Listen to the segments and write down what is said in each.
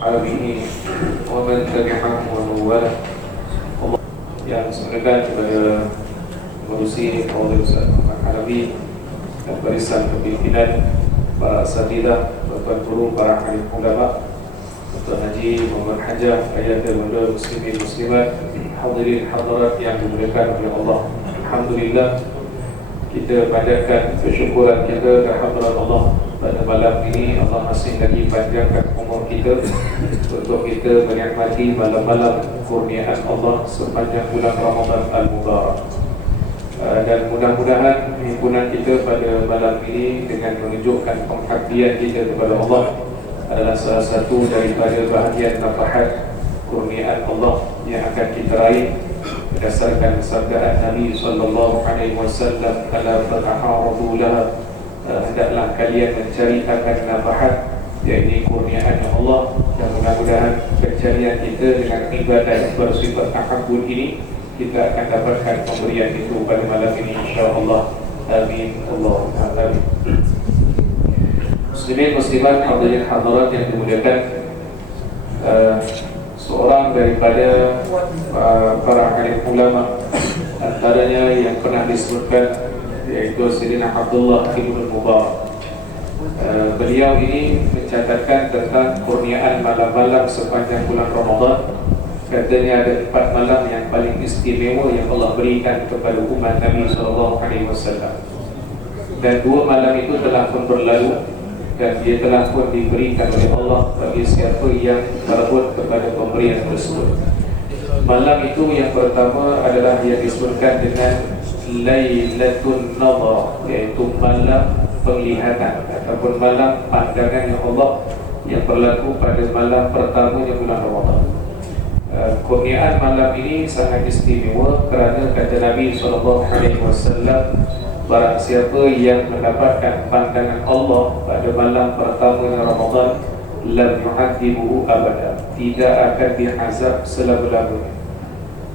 Al-Bini wa man tabi'ahum wa mawalah. Allah yang semoga kepada Pengurusi Fadil Ustaz Muhammad Halabi dan barisan kepimpinan para asatidah, tuan guru, para alim ulama, Tuan Haji Muhammad Hajah, ayat dan bunda muslimin muslimat, hadirin hadirat yang dimuliakan oleh Allah. Alhamdulillah, kita panjatkan kesyukuran kita kehadirat Allah pada malam ini. Allah masih lagi panjangkan umur kita untuk kita menikmati malam-malam kurniaan Allah sepanjang bulan Ramadan Al-Mubarak. Dan mudah-mudahan himpunan kita pada malam ini dengan menunjukkan pengabdian kita kepada Allah adalah salah satu daripada bahagian nafahat kurniaan Allah yang akan kita raih berdasarkan sabdaan Nabi sallallahu alaihi wasallam, "Ala fata'aradu laha," hendaklah kalian mencari akan nafahat, yakni kurniaan Allah. Dan mudah-mudahan pencarian kita dengan ibadah yang bersifat tahabbud ini, kita akan dapatkan pemberian itu pada malam ini insya-Allah. Amin. Allahumma amin. Muslimin muslimat, hadirin hadirat yang dimuliakan, seorang daripada para alim ulama, antaranya yang pernah disebutkan yaitu Sayyidina Abdullah Ibn Mubarak. Beliau ini mencatatkan tentang kurniaan malam-malam sepanjang bulan Ramadan. Katanya ada 4 malam yang paling istimewa yang Allah berikan kepada umat Nabi SAW. Dan 2 malam itu telah pun berlalu, dan dia telah pun diberikan oleh Allah bagi siapa yang berebut kepada pemberian tersebut. Malam itu yang pertama adalah yang disebutkan dengan Lailatul Nadhar, iaitu malam penglihatan ataupun malam pandangan yang Allah yang berlaku pada malam pertamanya bulan Ramadan. Kurniaan malam ini sangat istimewa kerana kata Nabi SAW, barang siapa yang mendapatkan pandangan Allah pada malam pertamanya Ramadan, lam yu'adzibuhu abada, tidak akan diazab selama-lamanya.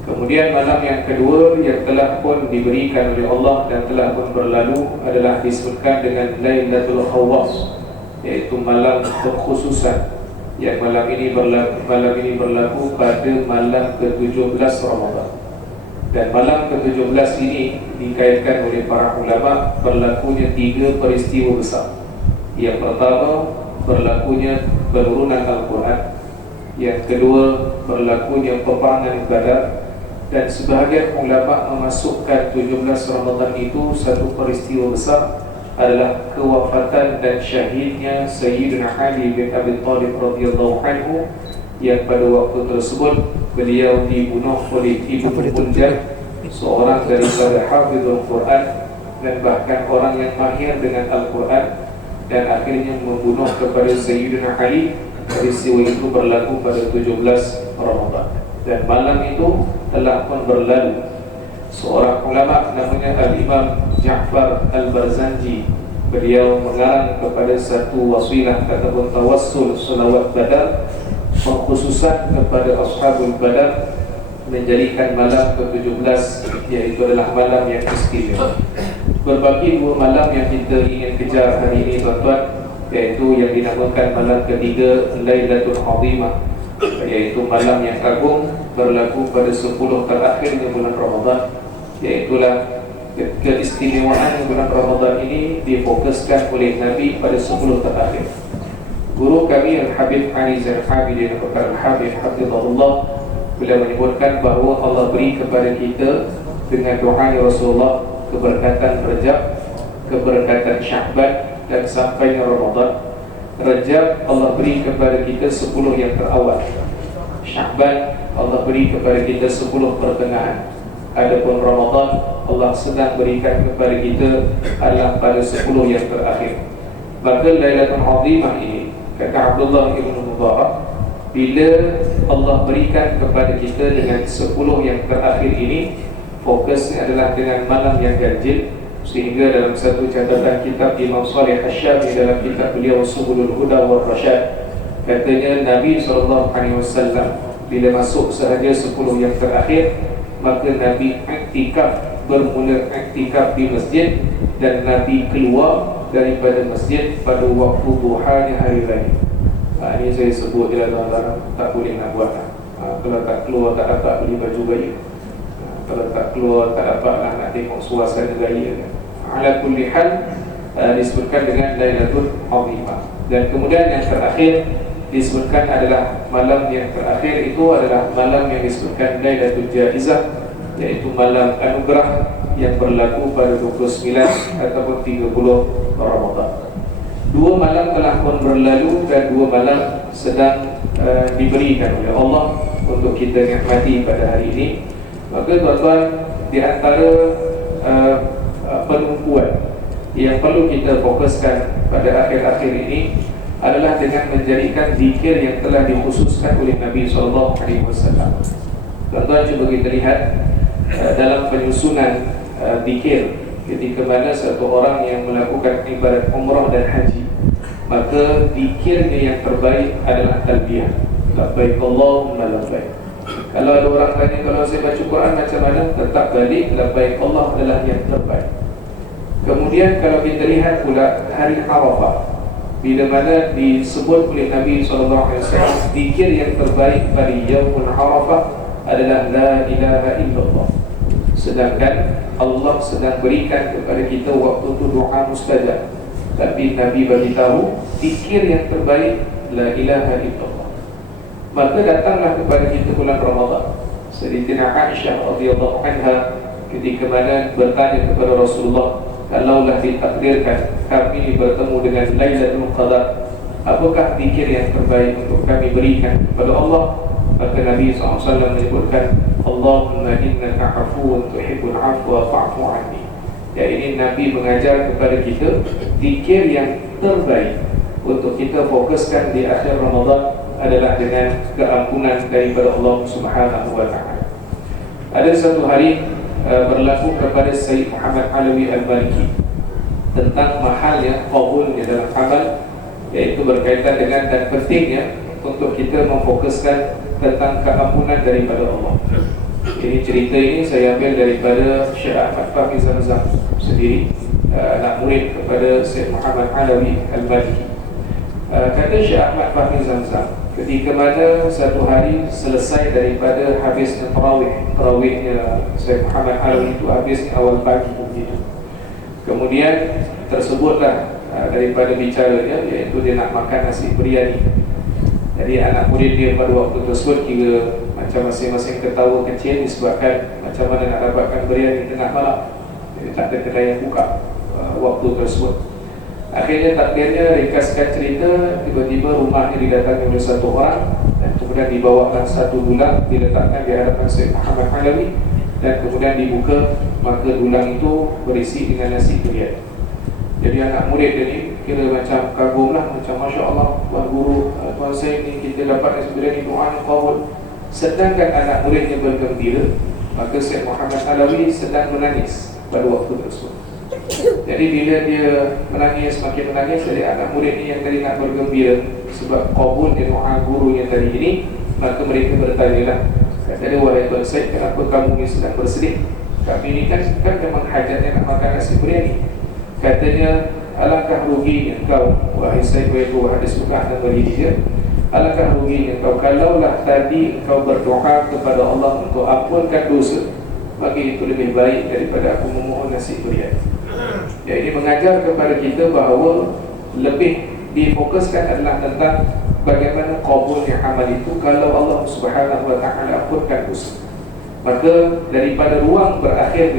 Kemudian malam yang kedua yang telah pun diberikan oleh Allah dan telah pun berlalu adalah disebutkan dengan Lailatul Khawas, iaitu malam kekhususan, yang malam ini berlaku pada malam ke-17 Ramadan. Dan malam ke-17 ini dikaitkan oleh para ulama berlakunya 3 peristiwa besar. Yang pertama, berlakunya penurunan Al-Quran. Yang kedua, berlakunya peperangan Badar. Dan sebahagian ulama memasukkan 17 Ramadan itu satu peristiwa besar adalah kewafatan dan syahidnya Sayyidina Ali bin Abi Thalib radhiyallahu anhu, yang pada waktu tersebut beliau dibunuh oleh Ibnu Munjab, seorang daripada hafizul Quran dan bahkan orang yang mahir dengan Al-Quran, dan akhirnya membunuh kepada Sayyidina Ali. Peristiwa itu berlaku pada 17 Ramadan. Dan malam itu telah pun berlalu. Seorang ulama namanya Al-Imam Ja'far Al-Barzanji, beliau mengarang kepada satu wasilah ataupun tawassul salawat Badar, pengkhususan kepada Ashabul Badar, menjadikan malam ke-17 iaitu adalah malam yang istimewa. Berbagi 2 malam yang kita ingin kejar hari ini tuan-tuan, iaitu yang dinamakan malam ketiga Lailatul Azimah, iaitu malam yang agung, berlaku pada 10 terakhirnya bulan Ramadan. Iaitulah keistimewaan bulan Ramadan ini difokuskan oleh Nabi pada 10 terakhir. Guru kami Al-Habib Ali Zain-Habibin Al-Habib Hafizahullah, beliau menyebutkan bahawa Allah beri kepada kita dengan doa Rasulullah keberkatan Rajab, keberkatan Sya'ban dan sampainya Ramadan. Rajab Allah beri kepada kita 10 yang terawal. Sya'ban Allah beri kepada kita 10 pertengahan. Adapun Ramadan Allah sedang berikan kepada kita adalah pada 10 yang terakhir. Maka Lailatul Azimah ini, kata Abdullah Ibn Mubarak, bila Allah berikan kepada kita dengan 10 yang terakhir ini, fokusnya adalah dengan malam yang ganjil. Sehingga dalam satu catatan kitab Imam Salih Asy-Syami, dalam kitab beliau Subulul Huda wal Rasyad, katanya Nabi SAW bila masuk sahaja 10 yang terakhir, maka Nabi iktikaf, bermula iktikaf di masjid, dan Nabi keluar daripada masjid pada waktu duhanya hari raya. Ini saya sebut dia tuan-tuan, tak boleh nak buat. Kalau tak keluar tak dapat beli baju gaya, kalau tak keluar tak dapatlah nak tengok suasana gaya. Ala kulli hal disebutkan dengan Lailatul Azimah. Dan kemudian yang terakhir disebutkan adalah malam yang terakhir itu adalah malam yang disebutkan Lailatul Jaizah, iaitu malam anugerah yang berlaku pada 29 ataupun 30 Ramadan. Dua malam telah pun berlalu dan dua malam sedang diberikan oleh Allah untuk kita nikmati pada hari ini. Maka tuan-tuan, di antara penumpuan yang perlu kita fokuskan pada akhir-akhir ini adalah dengan menjadikan zikir yang telah dikhususkan oleh Nabi SAW. Tuan-tuan, cuba kita lihat dalam penyusunan zikir ketika mana satu orang yang melakukan ibadat umrah dan haji, maka zikirnya yang terbaik adalah talbiyah, labbaik Allahumma labbaik. Kalau ada orang tanya, kalau saya baca Quran macam mana, tetap balik labbaik Allah adalah yang terbaik. Kemudian kalau kita lihat pula hari Arafah, bila mana disebut oleh Nabi SAW, zikir yang terbaik pada Yaumul Arafah adalah la ilaha illallah. Sedangkan Allah sedang berikan kepada kita waktu itu doa mustajab, tapi Nabi beritahu zikir yang terbaik la ilaha illallah. Maka datanglah kepada kita bulan Ramadan. Sayyidatina Aisyah radhiyallahu anha ketika mana bertanya kepada Rasulullah, kalaulah ditakdirkan kami bertemu dengan Lailatul Qadar, apakah zikir yang terbaik untuk kami berikan kepada Allah? Maka Nabi SAW menyebutkan, Allahumma innaka afuwun tuhibbul afwa fa'fu anni. Ya, ini Nabi mengajar kepada kita zikir yang terbaik untuk kita fokuskan di akhir Ramadan adalah dengan keampunan daripada Allah Subhanahu wa ta'ala. Ada satu hari berlaku kepada Sayyid Muhammad Alawi Al-Maliki tentang mahalnya qabulnya dalam amal, iaitu berkaitan dengan dan pentingnya untuk kita memfokuskan tentang keampunan daripada Allah. Ini cerita ini saya ambil daripada Syekh Ahmad Fahmi Zamzam sendiri, anak murid kepada Sayyid Muhammad Alawi Al-Maliki. Kata Syekh Ahmad Fahmi Zamzam, ketika mana satu hari selesai daripada habisnya tarawihnya Sayyid Muhammad Alawi itu habisnya awal pagi begitu. Kemudian tersebutlah daripada bicaranya, iaitu dia nak makan nasi biryani. Jadi anak murid dia pada waktu tersebut kira macam masing-masing ketawa kecil disebabkan macam mana nak dapatkan biryani tengah malam. Jadi tak ada kedai yang buka waktu tersebut. Akhirnya takdirnya, ringkaskan cerita, tiba-tiba rumahnya didatangi oleh satu orang dan kemudian dibawakan satu dulang, diletakkan di hadapan Sayyid Muhammad Alawi dan kemudian dibuka, maka dulang itu berisi dengan nasi biryani. Jadi anak murid dia ni kira macam kagum lah, macam Masya Allah, Tuan Guru, Tuan saya ni kita dapat nasi biryani, doa ni qabul. Sedangkan anak muridnya bergembira, maka Sayyid Muhammad Alawi sedang menangis pada waktu tersebut. Jadi bila dia menangis, semakin menangis, jadi anak murid ni yang tadi nak bergembira sebab qabul dia doa gurunya tadi ini, maka mereka bertanyalah, kata dia, wahai Tuan Syed, kenapa kamu ni sedang bersedih? Kami ni kan memang hajatnya nak makan nasi biryani. Katanya, alangkah ruginya engkau, wahai Syed, wahai hadis bukan dan beri dia, alangkah ruginya engkau kalaulah tadi engkau berdoa kepada Allah untuk ampunkan dosa, maka itu lebih baik daripada aku memohon nasi biryani. Ya, ini mengajar kepada kita bahawa lebih difokuskan adalah tentang bagaimana qabulnya amal itu kalau Allah Subhanahu wa ta'ala ampunkan dosa. Maka daripada ruang terakhir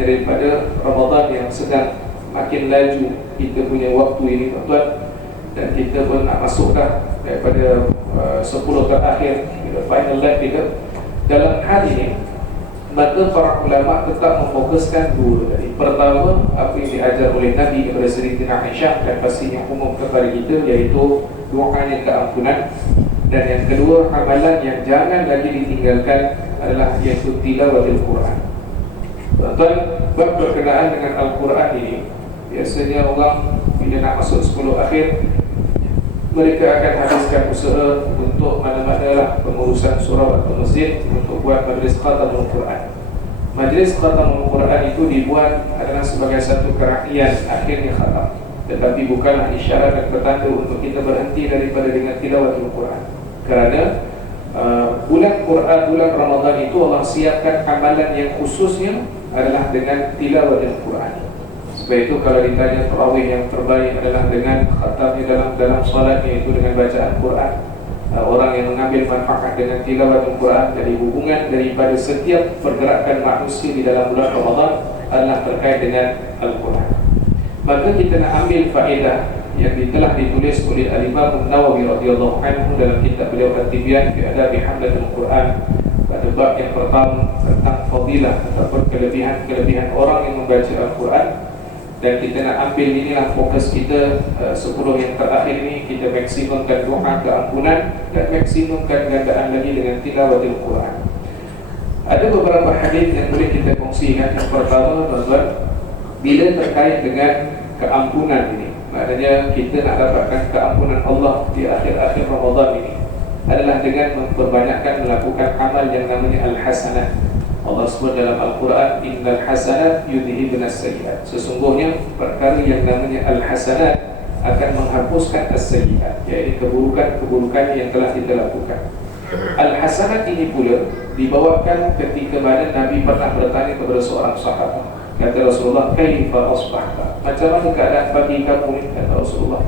daripada Ramadan yang sedang makin laju kita punya waktu ini tuan-tuan, dan kita pun nak masuk dah daripada 10 terakhir, final lap kita dalam hal ini. Maka para ulama tetap memfokuskan dua tadi. Pertama, apa yang diajar oleh Nabi kepada Sayyidatina Aisyah dan pasti yang umum kepada kita, iaitu doanya keampunan. Dan yang kedua, amalan yang jangan lagi ditinggalkan adalah iaitu tilawatul Quran. Tuan-tuan, bab berkenaan dengan Al-Quran ini, biasanya orang bila nak masuk 10 akhir, mereka akan habiskan usaha untuk mana-mana lah pengurusan surau atau masjid untuk buat majlis khatamul Quran. Majlis khatamul Quran itu dibuat adalah sebagai satu kerangkaian akhirnya khatam. tetapi bukanlah isyarat dan petanda untuk kita berhenti daripada dengan tilawatul Quran. Kerana bulan Ramadan itu Allah siapkan amalan yang khususnya adalah dengan tilawatul Quran. Sebab itu kalau ditanya tarawih yang terbaik adalah dengan khatamnya dalam salat, iaitu dengan bacaan Quran. Orang yang mengambil manfaat dengan tilawatul Quran, dari hubungan daripada setiap pergerakan manusia di dalam bulan Ramadan adalah terkait dengan Al-Quran. Maka kita nak ambil faedah yang telah ditulis oleh Al-Imam Nawawi radhiyallahu anhu dalam kitab beliau At-Tibyan fi Adabi Hamlatul Quran, pada bab yang pertama tentang fadilah ataupun kelebihan orang yang membaca Al-Quran. Dan kita nak ambil inilah fokus kita 10 yang terakhir ini, kita maksimumkan doa keampunan dan maksimumkan gandaan lagi dengan tilawatul Quran. Ada beberapa hadis yang boleh kita kongsikan. Yang pertama, tuan-tuan, bila terkait dengan keampunan ini, maknanya kita nak dapatkan keampunan Allah di akhir-akhir Ramadan ini, adalah dengan memperbanyakkan melakukan amal yang namanya al-hasanat. Allah sebut dalam Al-Quran, innal hasanat yudhibun as-sayyi'at. Sesungguhnya perkara yang namanya al-hasanat akan menghapuskan as-sayyi'at, iaitu keburukan-keburukan yang telah kita lakukan. Al-hasanat ini pula dibawakan ketika mana Nabi pernah bertanya kepada seorang sahabat. Kata Rasulullah, kaifa asbahta? Macam mana keadaan pagi kamu ni? Kata Rasulullah.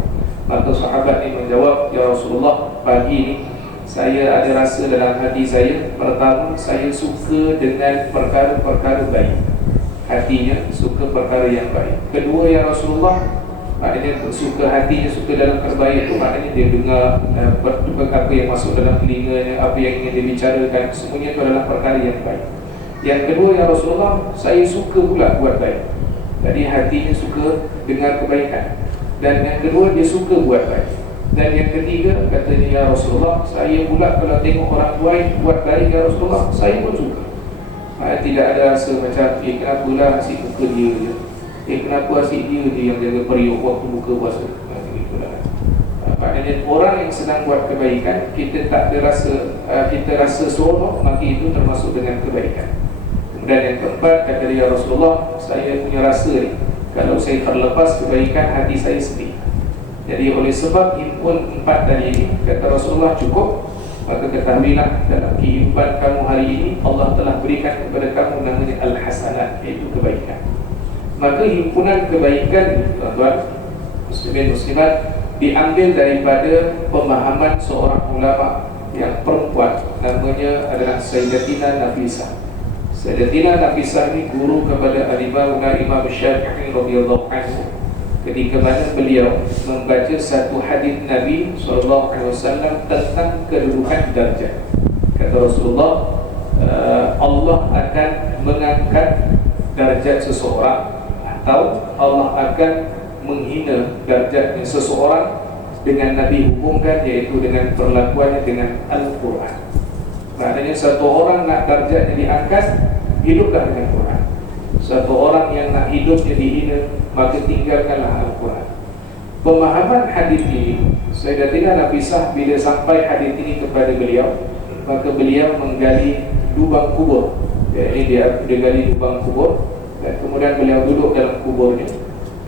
Maka sahabat ini menjawab, ya Rasulullah, pagi ini saya ada rasa dalam hati saya, pertama, saya suka dengan perkara-perkara baik. Hatinya suka perkara yang baik. Kedua, ya Rasulullah, maknanya suka hatinya, suka dalam perkara itu, maknanya dia dengar apa yang masuk dalam telinganya, apa yang ingin dia bicarakan, semuanya itu adalah perkara yang baik. Yang kedua, ya Rasulullah, saya suka pula buat baik. Jadi hatinya suka dengar kebaikan. Dan yang kedua, dia suka buat baik. Dan yang ketiga, katanya, ya Rasulullah, saya pula kalau tengok orang buat baik, ya Rasulullah, saya pun suka. Tidak ada rasa macam, kenapa lah asyik muka dia je, kenapa asyik dia yang jaga periuk waktu buka puasa. Maknanya orang yang sedang buat kebaikan, kita tak ada rasa, kita rasa seronok, maka itu termasuk dengan kebaikan. Kemudian yang keempat, kata ya Rasulullah, saya punya rasa ni, kalau saya terlepas kebaikan, hati saya sedih. Jadi oleh sebab himpun 4 tadi ini, kata Rasulullah, cukup, maka ketahuilah dalam kehidupan kamu hari ini, Allah telah berikan kepada kamu namanya al-hasanat, iaitu kebaikan. Maka himpunan kebaikan, tuan-tuan muslimin muslimat, diambil daripada pemahaman seorang ulama yang perempuan, namanya adalah Sayyidatina Nafisah. Sayyidatina Nafisah ini guru kepada Imam Syafi'i radhiyallahu anhu. Ketika mana beliau membaca satu hadis Nabi SAW tentang kedudukan darjat. Kata Rasulullah, Allah akan mengangkat darjat seseorang, atau Allah akan menghina darjatnya seseorang dengan Nabi hukumkan, iaitu dengan perlakuannya dengan Al-Quran. Maknanya satu orang nak darjatnya diangkat, hiduplah dengan Quran. Satu orang yang nak hidupnya dihina, maka tinggalkanlah Al-Quran. Pemahaman hadis ini, Sayyidatina Nafisah bila sampai hadis ini kepada beliau, maka beliau menggali lubang kubur. Jadi dia gali lubang kubur, dan kemudian beliau duduk dalam kuburnya,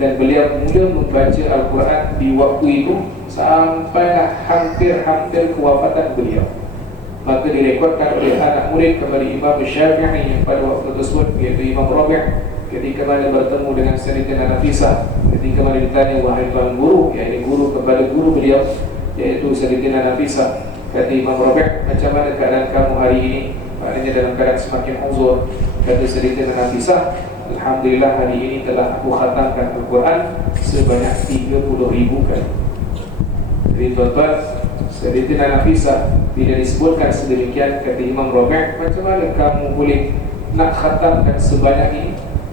dan beliau mula membaca Al-Quran di waktu itu sampailah hampir kewafatan beliau. Maka direkodkan oleh anak murid kepada Imam Syafi'i yang pada waktu tersebut, iaitu Imam Rabi', ketika mana bertemu dengan Sayyidatina Nafisah, ketika mana ditanya, wahai tuan guru, iaitu guru kepada guru beliau, iaitu Sayyidatina Nafisah, kata Imam Rabi', macam mana keadaan kamu hari ini? Maknanya dalam keadaan semakin uzur. Kata Sayyidatina Nafisah, alhamdulillah hari ini telah aku khatamkan Al-Quran sebanyak 30,000 kali. Jadi tuan-tuan, Sayyidatina Nafisah bila disebutkan sedemikian, kata Imam Rabi', macam mana kamu boleh nak khatamkan sebanyak ini?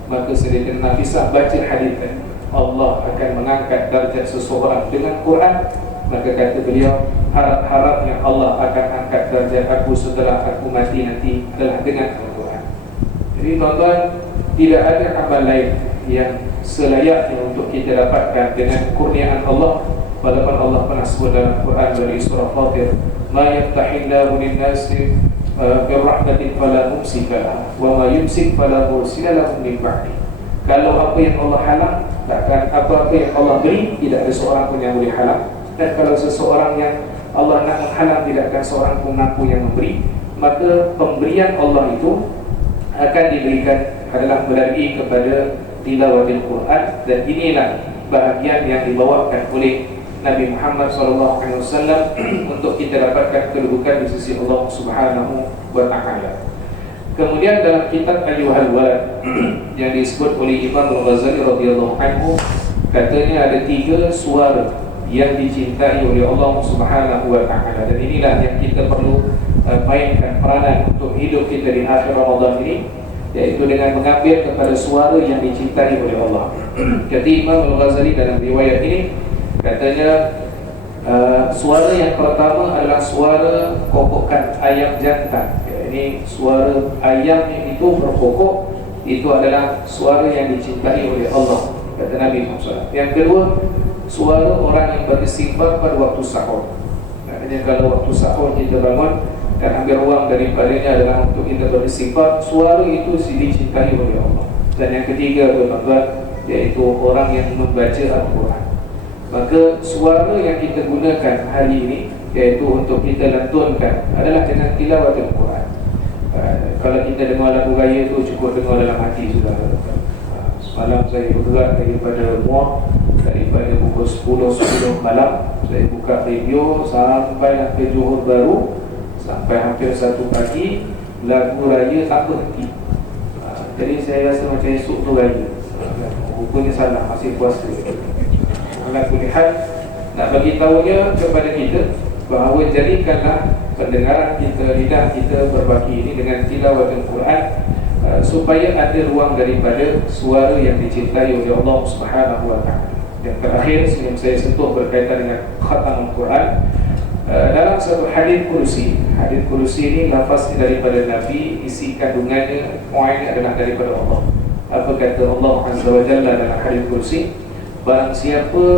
Maka Sayyidatina Nafisah baca hadis tadi, Allah akan mengangkat darjat seseorang dengan Quran. Maka kata beliau, harap-harapnya Allah akan angkat darjat aku setelah aku mati nanti adalah dengan Al-Quran. Jadi tuan-tuan, tidak ada amal lain yang selayaknya untuk kita dapatkan dengan kurniaan Allah. Walaupun Allah pernah sebut dalam Quran dari surah Fatir, ma yaftahillahu lin-nasi birrahmatin fala mumsika laha wa ma yumsik fala mursila lahu min ba'di. Kalau apa yang Allah halang, Takkan apa-apa yang Allah beri, tidak ada seorang pun yang boleh halang. Dan kalau seseorang yang Allah nak menghalang, tidak akan seorang pun mampu yang memberi. Maka pemberian Allah itu akan diberikan adalah melalui kepada tilawatil Quran. Dan inilah bahagian yang dibawakan oleh Nabi Muhammad SAW untuk kita dapatkan kedudukan di sisi Allah Subhanahu wa Ta'ala. Kemudian dalam kitab Ayyuhal Walad yang disebut oleh Imam Al-Ghazali radhiyallahu anhu, katanya ada 3 suara yang dicintai oleh Allah Subhanahu wa Ta'ala. Dan inilah yang kita perlu mainkan peranan untuk hidup kita di akhir Ramadan ini, yaitu dengan mengambil kepada suara yang dicintai oleh Allah. Kata Imam Al-Ghazali dalam riwayat ini, katanya suara yang pertama adalah suara kokokan ayam jantan. Ini suara ayam yang itu berkokok, itu adalah suara yang dicintai oleh Allah, kata Nabi SAW. Yang kedua, suara orang yang beristighfar pada waktu sahur. Maknanya kalau waktu sahur kita bangun dan ambil ruang daripadanya adalah untuk kita beristighfar, suara itu dicintai oleh Allah. Dan yang ketiga, tuan-tuan, iaitu orang yang membaca Al-Quran. Maka suara yang kita gunakan hari ini, iaitu untuk kita lantunkan, adalah dengan tilawat Al-Quran. Kalau kita dengar lagu raya tu cukup dengar dalam hati sudah. Semalam saya bergerak daripada Muar, daripada pukul 10 malam saya buka radio sampai ke Johor Bahru, sampai hampir 1 pagi lagu raya tak berhenti. Jadi saya rasa macam esok tu raya. Rupanya salah, masih puasa. Alat kulihat nak bagi tahunya kepada kita bahawa jadikanlah pendengaran kita, lidah kita berbaki ini dengan tilawat Al-Quran, supaya ada ruang daripada suara yang dicintai oleh Allah Subhanahu wa Ta'ala. Yang terakhir sebelum saya sentuh berkaitan dengan khatam Al-Quran, dalam satu hadis kursi ini lafaz daripada Nabi, isi kandungannya mu'ain adalah daripada Allah. Apa kata Allah Azza wa Jalla dalam hadis kursi? Barang siapa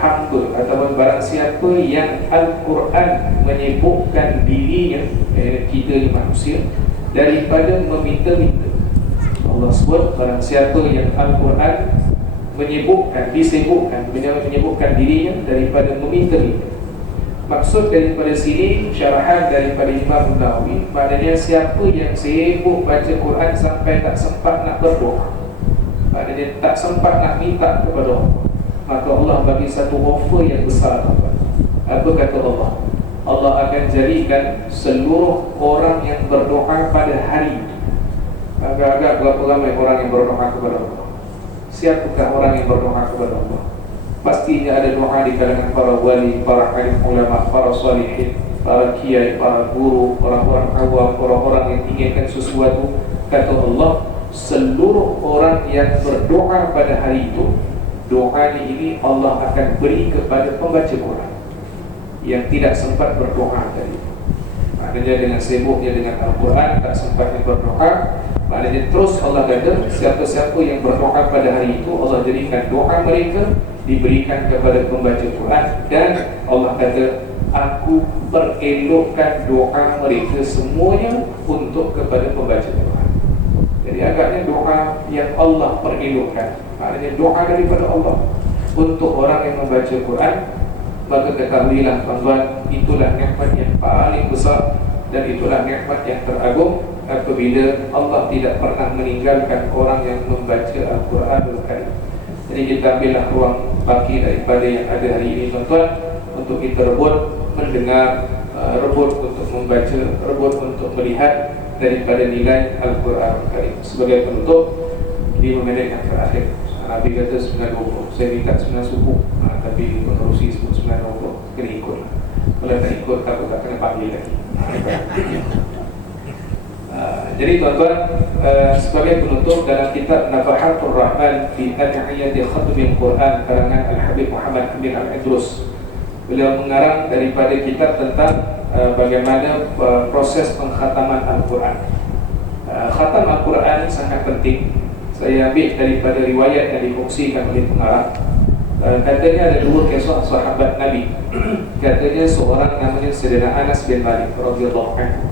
hamba ataupun barang siapa yang Al-Quran menyibukkan dirinya, kita ni manusia, daripada meminta-minta. Allah sebut barang siapa yang Al-Quran disibukkan dirinya daripada meminta-minta. Maksud daripada sini, syarahan daripada Imam Nawawi, maknanya siapa yang sibuk baca Quran sampai tak sempat nak berdoa, maknanya tak sempat nak minta kepada Allah, maka Allah bagi satu offer yang besar. Apa kata Allah? Allah akan jadikan seluruh orang yang berdoa pada hari itu. Agak-agak berapa ramai orang yang berdoa kepada Allah? Siapakah orang yang berdoa kepada Allah? Pastinya ada doa di kalangan para wali, para alim ulama, para salihin, para kiai, para guru, orang-orang awam, orang-orang yang inginkan sesuatu. Kata Allah, seluruh orang yang berdoa pada hari itu, doanya ini Allah akan beri kepada pembaca Quran yang tidak sempat berdoa tadi. Maknanya dengan sibuknya dengan Al-Quran, tak sempat berdoa. Maknanya terus Allah kata, siapa-siapa yang berdoa pada hari itu, Allah jadikan doa mereka diberikan kepada pembaca Quran. Dan Allah kata, aku perelokkan doa mereka semuanya untuk kepada pembaca Quran. Jadi agaknya doa yang Allah perelokkan, maknanya doa daripada Allah untuk orang yang membaca Quran. Maka ketahuilah tuan-tuan, itulah nikmat yang paling besar dan itulah nikmat yang teragung apabila Allah tidak pernah meninggalkan orang yang membaca Al-Quranul Karim. Jadi kita ambillah ruang baki daripada yang ada hari ini, tuan-tuan, untuk kita rebut mendengar, rebut untuk membaca, rebut untuk melihat daripada nilai Al-Quranul Karim. Sebagai penutup, 5 minit yang terakhir, Nabi kata 9.20, saya minta 9 suku, tapi penerusi sebut 9.20, kena ikut. Kalau tak ikut, takut tak kena panggil lagi. Jadi tuan-tuan, sebagai penutup, dalam kitab Nafahatul Rahman fi Ad'iyati Khatmil Quran karangan Al-Habib Muhammad Amin Al-Idrus, beliau mengarang daripada kitab tentang bagaimana proses pengkhataman Al-Quran. Khatam Al-Quran ini sangat penting. Saya ambil daripada riwayat yang dikongsikan oleh pengarang. Katanya ada 2 kisah sahabat Nabi. Katanya seorang namanya Sayyidina Anas bin Malik radhiyallahu anhu.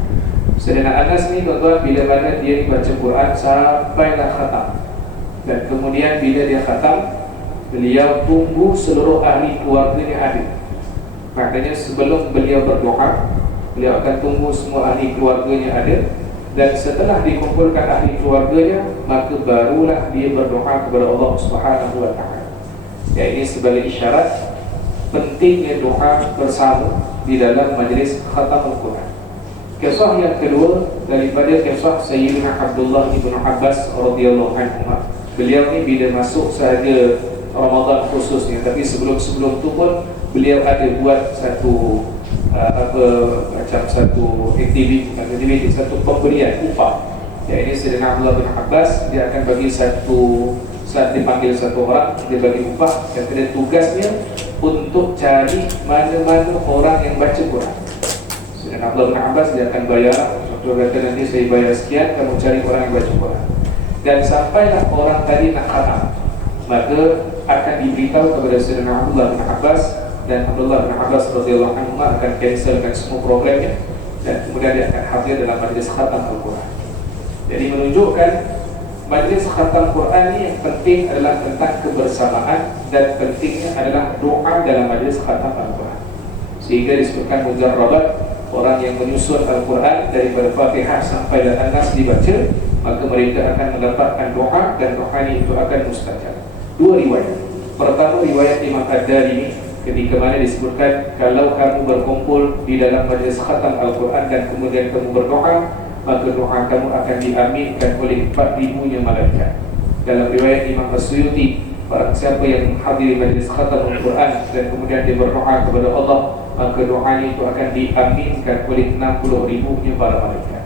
Sayyidina Anas ni tuan-tuan, bila mana dia baca Quran sampailah khatam, dan kemudian bila dia khatam, beliau tunggu seluruh ahli keluarganya ada. Maknanya sebelum beliau berdoa, beliau akan tunggu semua ahli keluarganya ada, dan setelah dikumpulkan ahli keluarganya, maka barulah dia berdoa kepada Allah Subhanahu wa taala. Ya, ini sebagai isyarat pentingnya doa bersama di dalam majlis khatam Al-Quran. Kisah yang kedua daripada kisah Sayyidina Abdullah ibn Abbas radhiyallahu anhu. Beliau ni bila masuk sahaja Ramadan khususnya, tapi sebelum tu pun beliau ada buat satu macam satu aktiviti, satu pemberian upah. Ya, ini Sayyidina Abdullah bin Abbas, dia akan bagi satu, saat dipanggil satu orang, dia bagi upah, dan ada tugasnya untuk cari mana-mana orang yang baca Quran. Sayyidina Abdullah bin Abbas, dia akan bayar, contoh kata nanti saya bayar sekian, kamu cari orang yang baca Quran. Dan sampailah orang tadi nak khatam, maka akan diberitahu kepada Sayyidina Abdullah bin Abbas, dan Abdullah bin Abbas radhiyallahu anhu akan cancelkan semua programnya, dan kemudian dia akan hadir dalam majlis khatam Al-Quran. Jadi menunjukkan majlis khatam Quran ini yang penting adalah tentang kebersamaan, dan pentingnya adalah doa dalam majlis khatam Al-Quran. Sehingga disebutkan mujarrabat, orang yang menyusun Al-Quran daripada Fatihah sampai An-Nas dibaca, maka mereka akan mendapatkan doa, dan doa ini itu akan mustajab. Dua riwayat. Pertama, riwayat Imam Ad-Darimi ketika mana disebutkan kalau kamu berkumpul di dalam majlis khatam Al-Quran dan kemudian kamu berdoa, maka doa kamu akan diaminkan oleh 4,000-nya malaikat. Dalam riwayat Imam As-Suyuti, barang siapa yang menghadiri majlis khatam Al-Quran dan kemudian dia berdoa kepada Allah, maka doanya itu akan diaminkan oleh 60,000-nya para malaikat.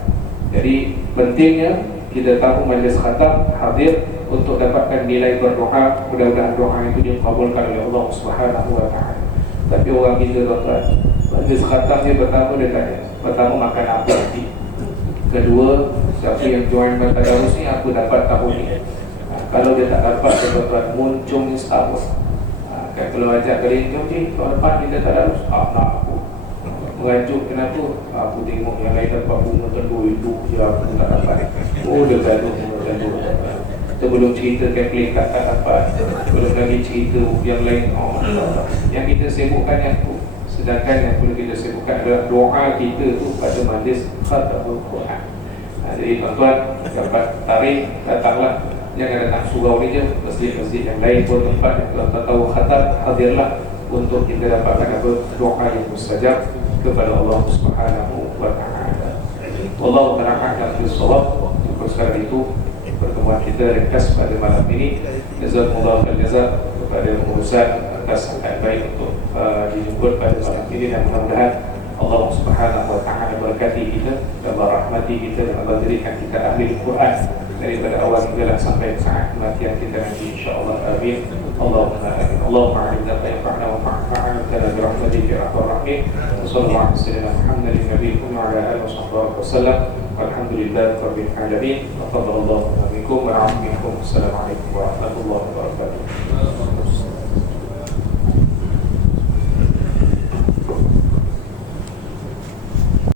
Jadi pentingnya kita tahu majlis khatam, hadir untuk dapatkan nilai berdoa. Mudah-mudahan doa itu dikabulkan oleh Allah Subhanahu wa taala. Tapi orang kita tuan-tuan, majlis khatam dia pertama dia tanya, pertama makan apa nanti? Kedua, siapa yang join tadarus ni apa dapat tahun ni? Kalau dia tak dapat, tuan-tuan, muncung ni setahun. Kan kalau ajak kali jom ni, tahun depan kita tadarus, nak aku merajuk, kenapa? Aku tengok yang lain dapat bunga tendu itu, ya aku tak dapat. Oh, dia gaduh. Kita belum cerita calculator tak dapat, belum lagi cerita yang lain. Yang kita sibukkan yang tu. Sedangkan yang perlu kita sibukkan adalah doa kita tu pada majlis khatamul Quran. Jadi tuan-tuan dapat tarik, datanglah. Jangan datang surau ni je, masjid-masjid yang lain pun tempat yang tuan-tuan tahu khatam, hadirlah untuk kita dapatkan apa doa yang mustajab kepada Allah Subhanahu wa taala. Wallahu ta'ala a'lam bis-shawab. Sekarang itu pertemuan kita ringkas pada malam ini. Jazakumullahu khairan jazak kepada pengurusan atas sangat baik untuk dijemput pada malam ini, dan mudah-mudahan Allah Subhanahu wa taala berkati kita dan merahmati kita dan memberikan kita ahli Al-Quran daripada awal hingga sampai saat kematian kita nanti, insyaallah. Amin. Allahumma amin. Allahumma a'inna ta'ifa'na wa fa'ana bi rahmatika ya arhamar rahimin. Sallallahu alaihi wasallam Muhammadin nabiyyin wa ala alihi wa sallam. Walhamdulillahi rabbil alamin. Taqabbalallahu minkum wa minkum. Assalamualaikum warahmatullahi wabarakatuh.